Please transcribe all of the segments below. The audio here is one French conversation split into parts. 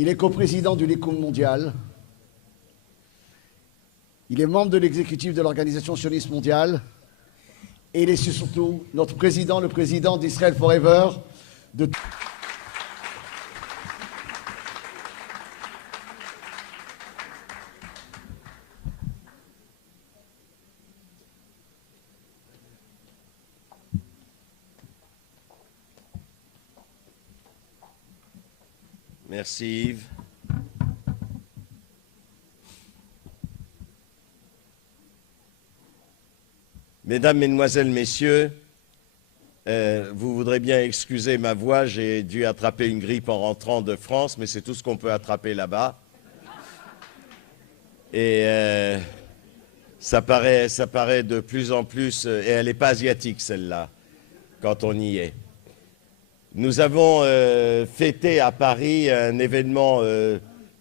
Il est coprésident du Likoum mondial. Il est membre de l'exécutif de l'Organisation sioniste mondiale. Et il est surtout notre président, le président d'Israël Forever. Merci Yves. Mesdames, Mesdemoiselles, Messieurs, vous voudrez bien excuser ma voix, j'ai dû attraper une grippe en rentrant de France, mais c'est tout ce qu'on peut attraper là-bas. Et ça paraît de plus en plus, et elle n'est pas asiatique celle-là, quand on y est. Nous avons fêté à Paris un événement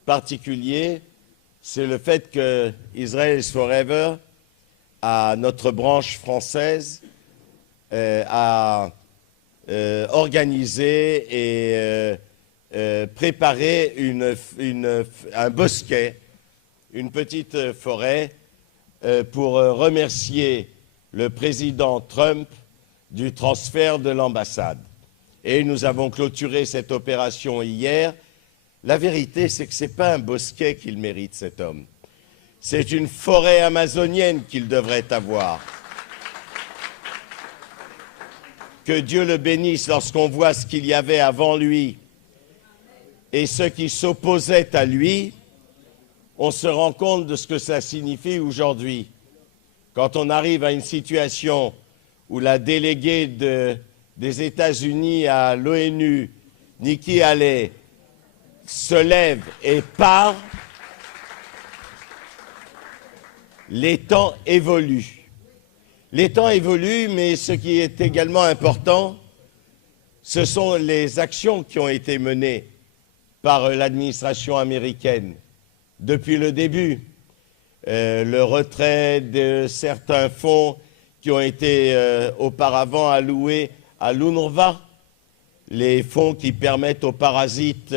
particulier, c'est le fait que Israel is Forever, à notre branche française, a organisé et préparé un bosquet, une petite forêt, pour remercier le président Trump du transfert de l'ambassade. Et nous avons clôturé cette opération hier. La vérité, c'est que ce n'est pas un bosquet qu'il mérite, cet homme. C'est une forêt amazonienne qu'il devrait avoir. Que Dieu le bénisse lorsqu'on voit ce qu'il y avait avant lui et ceux qui s'opposaient à lui, on se rend compte de ce que ça signifie aujourd'hui. Quand on arrive à une situation où la déléguée des États-Unis à l'ONU, Nikki Haley, se lève et part, les temps évoluent. Les temps évoluent, mais ce qui est également important, ce sont les actions qui ont été menées par l'administration américaine depuis le début. Le retrait de certains fonds qui ont été auparavant alloués à l'UNRWA, les fonds qui permettent aux parasites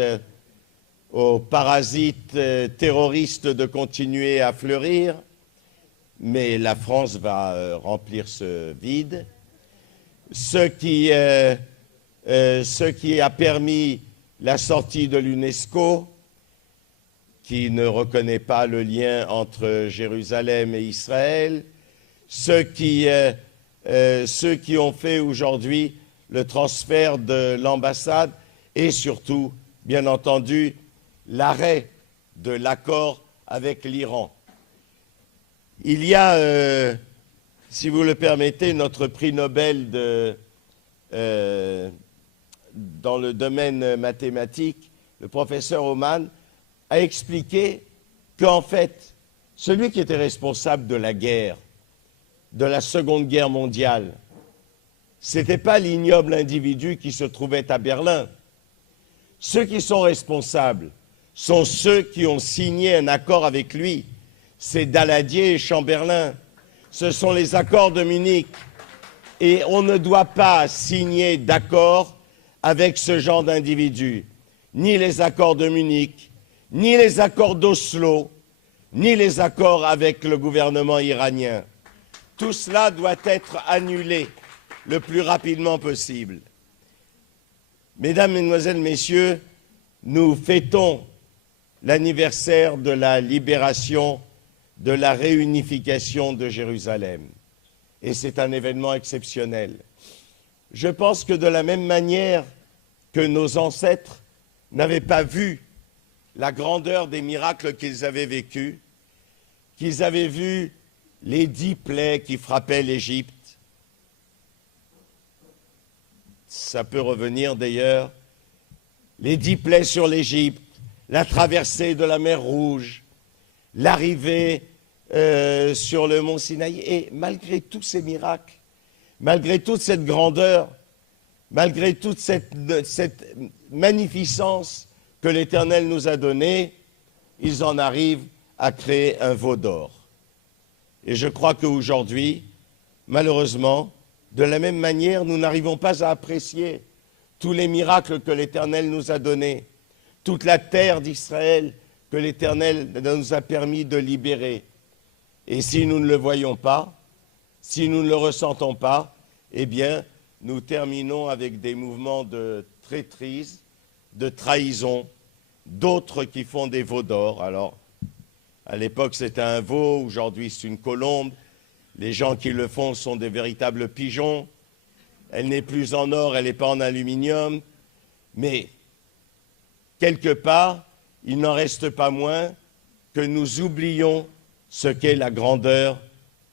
terroristes de continuer à fleurir. Mais la France va remplir ce vide. Ce qui a permis la sortie de l'UNESCO, qui ne reconnaît pas le lien entre Jérusalem et Israël, ceux qui ont fait aujourd'hui le transfert de l'ambassade et surtout, bien entendu, l'arrêt de l'accord avec l'Iran. Il y a, si vous le permettez, notre prix Nobel dans le domaine mathématique, le professeur Oman, a expliqué qu'en fait, celui qui était responsable de la guerre, de la Seconde Guerre mondiale, ce n'était pas l'ignoble individu qui se trouvait à Berlin. Ceux qui sont responsables sont ceux qui ont signé un accord avec lui. C'est Daladier et Chamberlain. Ce sont les accords de Munich. Et on ne doit pas signer d'accord avec ce genre d'individus. Ni les accords de Munich, ni les accords d'Oslo, ni les accords avec le gouvernement iranien. Tout cela doit être annulé le plus rapidement possible. Mesdames, Mesdemoiselles, Messieurs, nous fêtons l'anniversaire de la libération, de la réunification de Jérusalem. Et c'est un événement exceptionnel. Je pense que de la même manière que nos ancêtres n'avaient pas vu la grandeur des miracles qu'ils avaient vécus, qu'ils avaient vu les 10 plaies qui frappaient l'Égypte. Ça peut revenir d'ailleurs, les 10 plaies sur l'Égypte, la traversée de la mer Rouge, l'arrivée sur le mont Sinaï. Et malgré tous ces miracles, malgré toute cette grandeur, malgré toute cette magnificence que l'Éternel nous a donnée, ils en arrivent à créer un veau d'or. Et je crois qu'aujourd'hui, malheureusement, de la même manière, nous n'arrivons pas à apprécier tous les miracles que l'Éternel nous a donnés, toute la terre d'Israël que l'Éternel nous a permis de libérer. Et si nous ne le voyons pas, si nous ne le ressentons pas, eh bien, nous terminons avec des mouvements de traîtrise, de trahison, d'autres qui font des veaux d'or. Alors, à l'époque, c'était un veau, aujourd'hui, c'est une colombe. Les gens qui le font sont des véritables pigeons. Elle n'est plus en or, elle n'est pas en aluminium. Mais, quelque part, il n'en reste pas moins que nous oublions ce qu'est la grandeur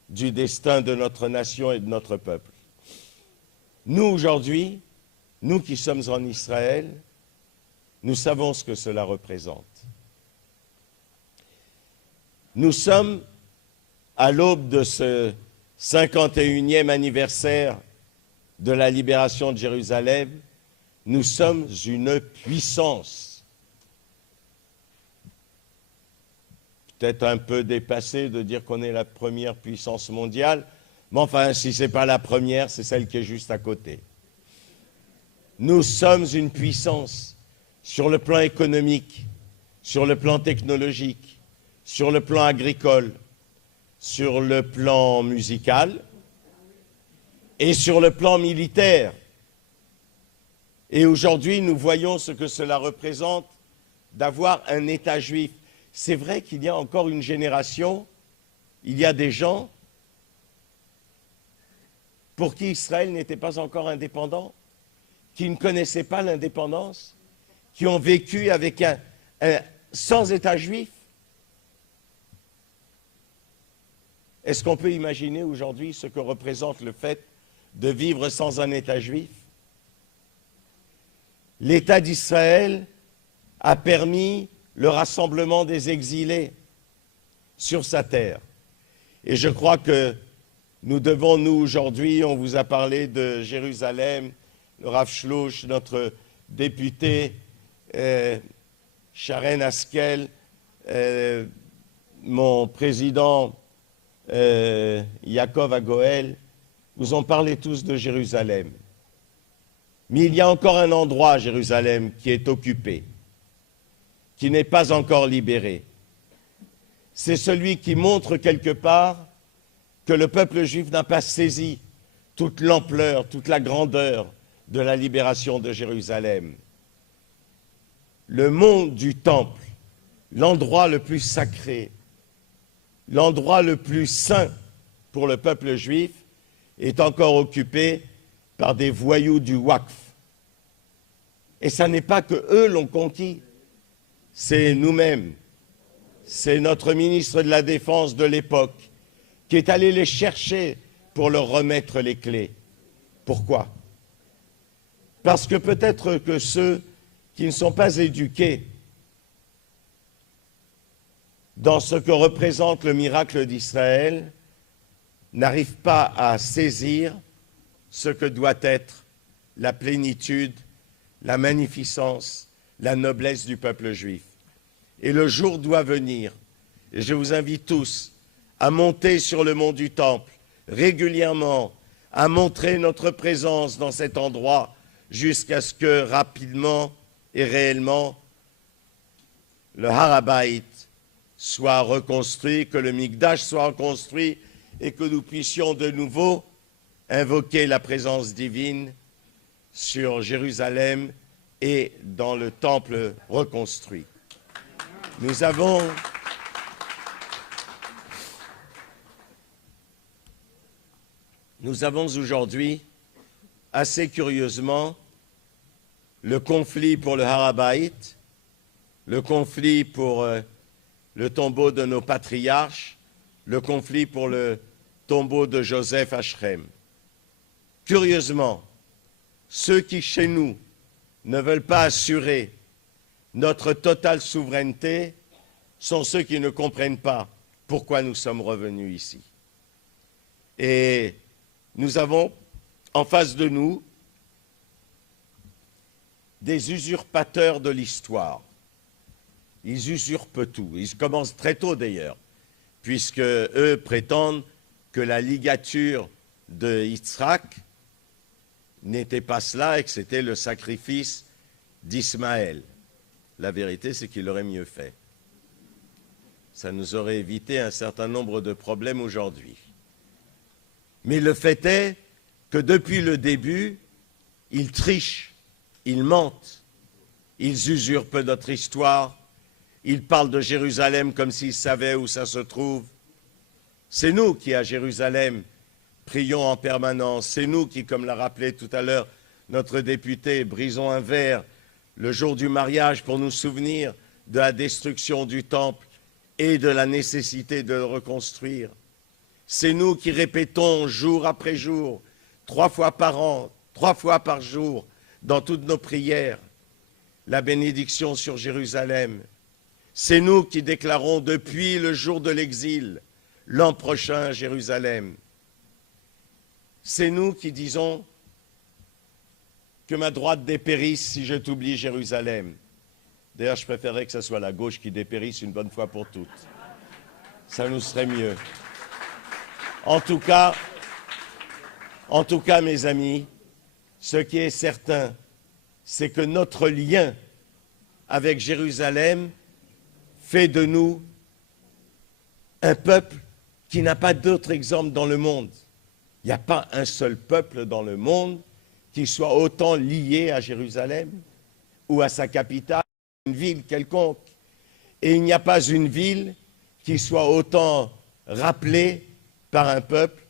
du destin de notre nation et de notre peuple. Nous, aujourd'hui, nous qui sommes en Israël, nous savons ce que cela représente. Nous sommes à l'aube de ce 51e anniversaire de la libération de Jérusalem, nous sommes une puissance. Peut-être un peu dépassé de dire qu'on est la première puissance mondiale, mais enfin, si ce n'est pas la première, c'est celle qui est juste à côté. Nous sommes une puissance sur le plan économique, sur le plan technologique, sur le plan agricole, sur le plan musical et sur le plan militaire. Et aujourd'hui, nous voyons ce que cela représente d'avoir un État juif. C'est vrai qu'il y a encore une génération, il y a des gens pour qui Israël n'était pas encore indépendant, qui ne connaissaient pas l'indépendance, qui ont vécu avec sans État juif. Est-ce qu'on peut imaginer aujourd'hui ce que représente le fait de vivre sans un État juif? L'État d'Israël a permis le rassemblement des exilés sur sa terre. Et je crois que nous devons, nous, aujourd'hui, on vous a parlé de Jérusalem, le Rav Shlouch, notre député, Sharon Haskel, mon président Yaakov Agoel, vous ont parlé tous de Jérusalem. Mais il y a encore un endroit à Jérusalem qui est occupé, qui n'est pas encore libéré. C'est celui qui montre quelque part que le peuple juif n'a pas saisi toute l'ampleur, toute la grandeur de la libération de Jérusalem. Le mont du Temple, l'endroit le plus sacré, l'endroit le plus saint pour le peuple juif, est encore occupé par des voyous du Waqf. Et ça n'est pas que eux l'ont conquis, c'est nous-mêmes. C'est notre ministre de la Défense de l'époque qui est allé les chercher pour leur remettre les clés. Pourquoi? Parce que peut-être que ceux qui ne sont pas éduqués dans ce que représente le miracle d'Israël n'arrivent pas à saisir ce que doit être la plénitude, la magnificence, la noblesse du peuple juif. Et le jour doit venir, et je vous invite tous à monter sur le mont du Temple régulièrement, à montrer notre présence dans cet endroit jusqu'à ce que rapidement et réellement le Har HaBayit soit reconstruit, que le Mikdash soit reconstruit et que nous puissions de nouveau invoquer la présence divine sur Jérusalem et dans le temple reconstruit. Nous avons aujourd'hui, assez curieusement, le conflit pour le Har HaBayit, le conflit pour le tombeau de nos patriarches, le conflit pour le tombeau de Joseph à Shrem. Curieusement, ceux qui, chez nous, ne veulent pas assurer notre totale souveraineté sont ceux qui ne comprennent pas pourquoi nous sommes revenus ici. Et nous avons en face de nous des usurpateurs de l'histoire. Ils usurpent tout. Ils commencent très tôt d'ailleurs, puisque eux prétendent que la ligature de Yitzhak n'était pas cela et que c'était le sacrifice d'Ismaël. La vérité, c'est qu'il aurait mieux fait. Ça nous aurait évité un certain nombre de problèmes aujourd'hui. Mais le fait est que depuis le début, ils trichent, ils mentent, ils usurpent notre histoire, ils parlent de Jérusalem comme s'ils savaient où ça se trouve. C'est nous qui, à Jérusalem, prions en permanence. C'est nous qui, comme l'a rappelé tout à l'heure notre député, brisons un verre le jour du mariage pour nous souvenir de la destruction du temple et de la nécessité de le reconstruire. C'est nous qui répétons jour après jour, 3 fois par an, 3 fois par jour, dans toutes nos prières, la bénédiction sur Jérusalem. C'est nous qui déclarons depuis le jour de l'exil, l'an prochain à Jérusalem. C'est nous qui disons que ma droite dépérisse si je t'oublie Jérusalem. D'ailleurs, je préférerais que ce soit la gauche qui dépérisse une bonne fois pour toutes. Ça nous serait mieux. En tout cas, mes amis, ce qui est certain, c'est que notre lien avec Jérusalem fait de nous un peuple qui n'a pas d'autre exemple dans le monde. Il n'y a pas un seul peuple dans le monde qui soit autant lié à Jérusalem ou à sa capitale, une ville quelconque. Et il n'y a pas une ville qui soit autant rappelée par un peuple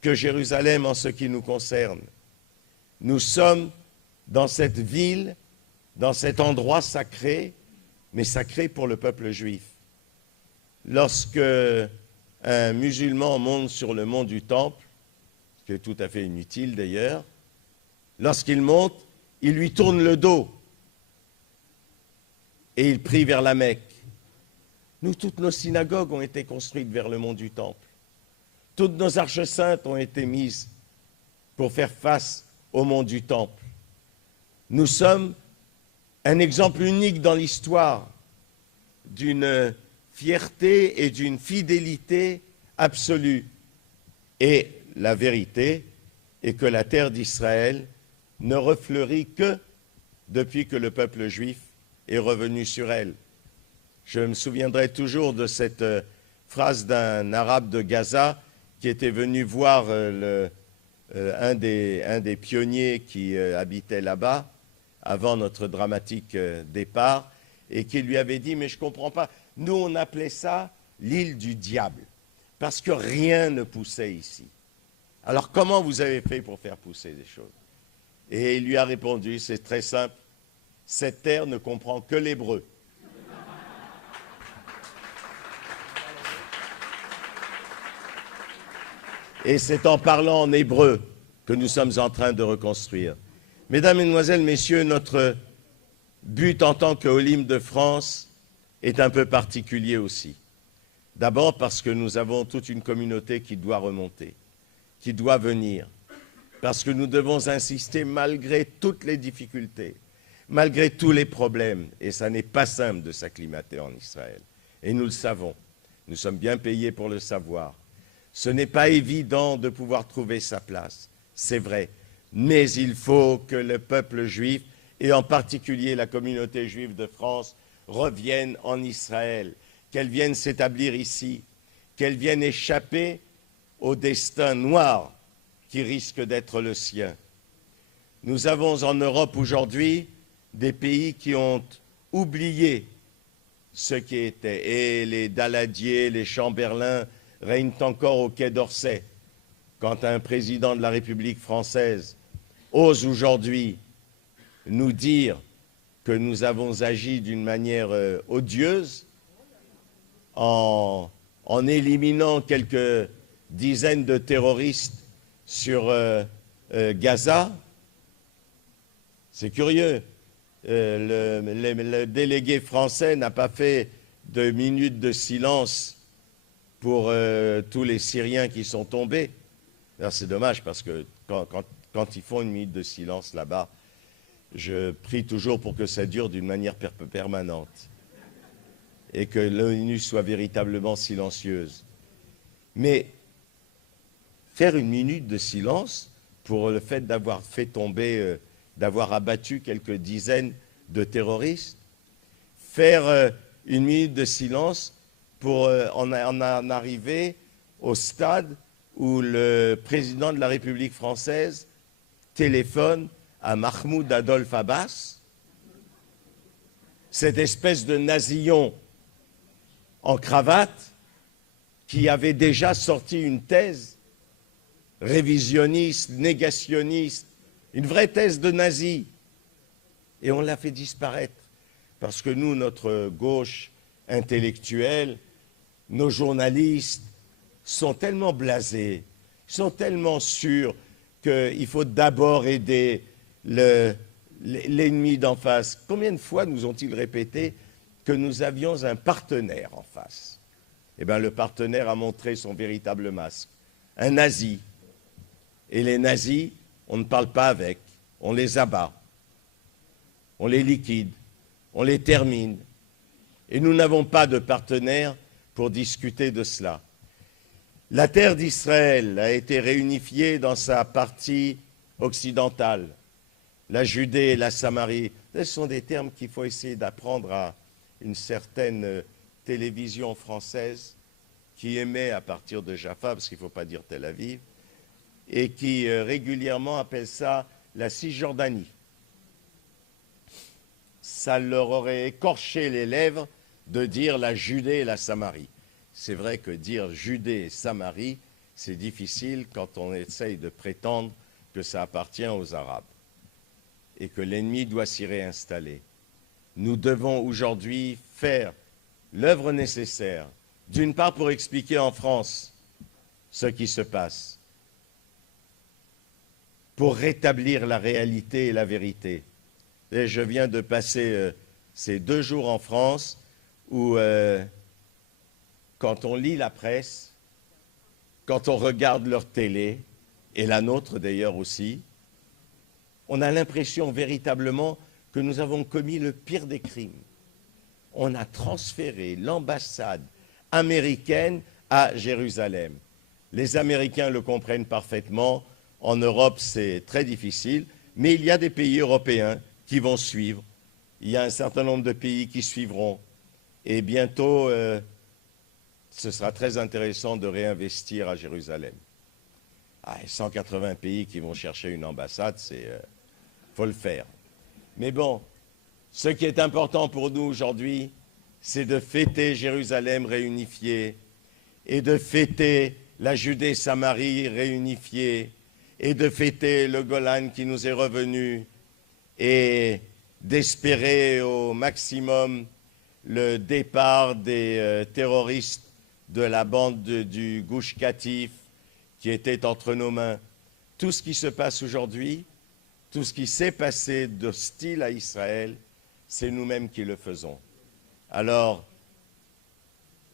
que Jérusalem en ce qui nous concerne. Nous sommes dans cette ville, dans cet endroit sacré, mais sacré pour le peuple juif. Lorsque un musulman monte sur le mont du Temple, ce qui est tout à fait inutile d'ailleurs, lorsqu'il monte, il lui tourne le dos et il prie vers la Mecque. Nous, toutes nos synagogues ont été construites vers le mont du Temple. Toutes nos arches saintes ont été mises pour faire face au mont du Temple. Nous sommes un exemple unique dans l'histoire d'une fierté et d'une fidélité absolue. Et la vérité est que la terre d'Israël ne refleurit que depuis que le peuple juif est revenu sur elle. Je me souviendrai toujours de cette phrase d'un arabe de Gaza qui était venu voir un des pionniers qui habitait là-bas avant notre dramatique départ et qui lui avait dit « Mais je ne comprends pas, nous on appelait ça l'île du diable parce que rien ne poussait ici. Alors comment vous avez fait pour faire pousser des choses ?» Et il lui a répondu « C'est très simple, cette terre ne comprend que l'hébreu. » Et c'est en parlant en hébreu que nous sommes en train de reconstruire. Mesdames, Mesdemoiselles, Messieurs, notre but en tant qu'Olim de France est un peu particulier aussi. D'abord parce que nous avons toute une communauté qui doit remonter, qui doit venir, parce que nous devons insister malgré toutes les difficultés, malgré tous les problèmes, et ça n'est pas simple de s'acclimater en Israël. Et nous le savons, nous sommes bien payés pour le savoir. Ce n'est pas évident de pouvoir trouver sa place, c'est vrai, mais il faut que le peuple juif, et en particulier la communauté juive de France, revienne en Israël, qu'elle vienne s'établir ici, qu'elle vienne échapper au destin noir qui risque d'être le sien. Nous avons en Europe aujourd'hui des pays qui ont oublié ce qui était, et les Daladier, les Chamberlain règnent encore au Quai d'Orsay. Quand un président de la République française ose aujourd'hui nous dire que nous avons agi d'une manière odieuse en éliminant quelques dizaines de terroristes sur Gaza, c'est curieux. Le délégué français n'a pas fait de minute de silence pour tous les Syriens qui sont tombés. C'est dommage parce que quand ils font une minute de silence là-bas, je prie toujours pour que ça dure d'une manière permanente et que l'ONU soit véritablement silencieuse. Mais faire une minute de silence pour le fait d'avoir fait tomber, d'avoir abattu quelques dizaines de terroristes, faire une minute de silence pour en arriver au stade où le président de la République française téléphone à Mahmoud Adolphe Abbas, cette espèce de nasillon en cravate qui avait déjà sorti une thèse révisionniste, négationniste, une vraie thèse de nazi. Et on l'a fait disparaître. Parce que nous, notre gauche intellectuelle, nos journalistes sont tellement blasés, sont tellement sûrs qu'il faut d'abord aider l'ennemi d'en face. Combien de fois nous ont-ils répété que nous avions un partenaire en face? Eh bien, le partenaire a montré son véritable masque. Un nazi. Et les nazis, on ne parle pas avec, on les abat, on les liquide, on les termine. Et nous n'avons pas de partenaire pour discuter de cela. La terre d'Israël a été réunifiée dans sa partie occidentale. La Judée et la Samarie, ce sont des termes qu'il faut essayer d'apprendre à une certaine télévision française qui émet à partir de Jaffa, parce qu'il ne faut pas dire Tel Aviv, et qui régulièrement appelle ça la Cisjordanie. Ça leur aurait écorché les lèvres de dire la Judée et la Samarie. C'est vrai que dire Judée et Samarie, c'est difficile quand on essaye de prétendre que ça appartient aux Arabes et que l'ennemi doit s'y réinstaller. Nous devons aujourd'hui faire l'œuvre nécessaire, d'une part pour expliquer en France ce qui se passe, pour rétablir la réalité et la vérité. Et je viens de passer ces 2 jours en France où, quand on lit la presse, quand on regarde leur télé, et la nôtre d'ailleurs aussi, on a l'impression véritablement que nous avons commis le pire des crimes. On a transféré l'ambassade américaine à Jérusalem. Les Américains le comprennent parfaitement. En Europe, c'est très difficile, mais il y a des pays européens qui vont suivre. Il y a un certain nombre de pays qui suivront. Et bientôt, ce sera très intéressant de réinvestir à Jérusalem. 180 pays qui vont chercher une ambassade, faut le faire. Mais bon, ce qui est important pour nous aujourd'hui, c'est de fêter Jérusalem réunifiée et de fêter la Judée-Samarie réunifiée et de fêter le Golan qui nous est revenu et d'espérer au maximum le départ des terroristes de la bande du Gush Katif qui était entre nos mains. Tout ce qui se passe aujourd'hui, tout ce qui s'est passé d'hostile à Israël, c'est nous-mêmes qui le faisons. Alors,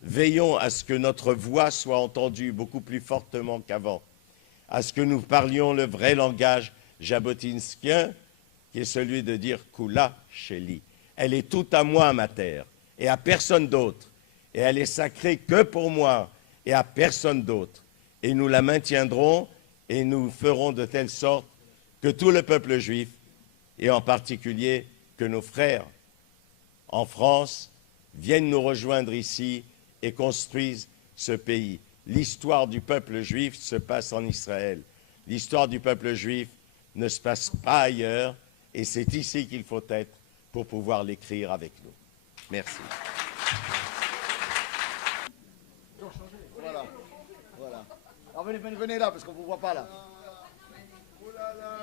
veillons à ce que notre voix soit entendue beaucoup plus fortement qu'avant, à ce que nous parlions le vrai langage jabotinskien, qui est celui de dire « Kula Sheli ». Elle est toute à moi, ma terre, et à personne d'autre. Et elle est sacrée que pour moi, et à personne d'autre. Et nous la maintiendrons, et nous ferons de telle sorte que tout le peuple juif, et en particulier que nos frères en France, viennent nous rejoindre ici et construisent ce pays. L'histoire du peuple juif se passe en Israël. L'histoire du peuple juif ne se passe pas ailleurs, et c'est ici qu'il faut être pour pouvoir l'écrire avec nous. Merci. Voilà. Alors venez là, parce qu'on ne vous voit pas là.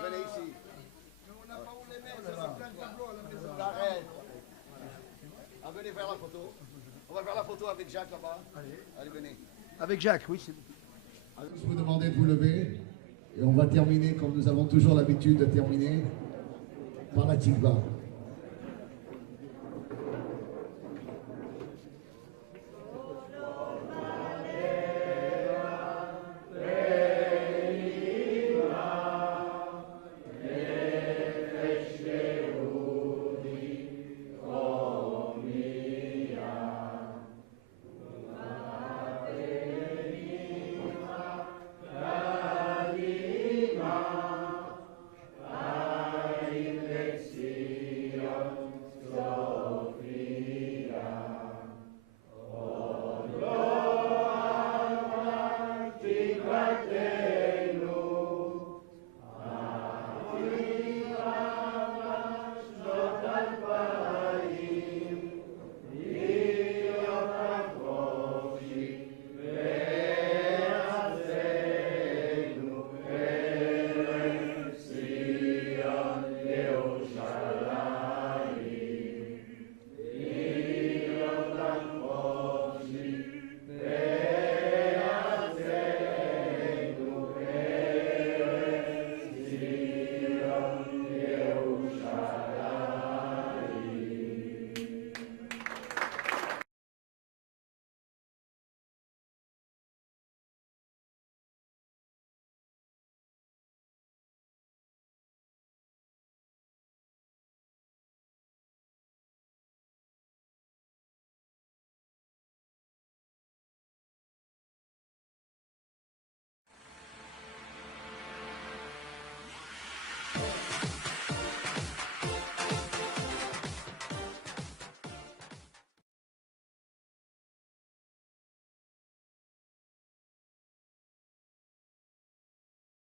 Venez ici. On n'a pas où les mettre, ça c'est plein de tableaux à la maison. Arrête. Venez faire la photo. On va faire la photo avec Jacques là-bas. Allez, venez. Avec Jacques, oui. Je vous demandais de vous lever. Et on va terminer, comme nous avons toujours l'habitude de terminer, par la tikva.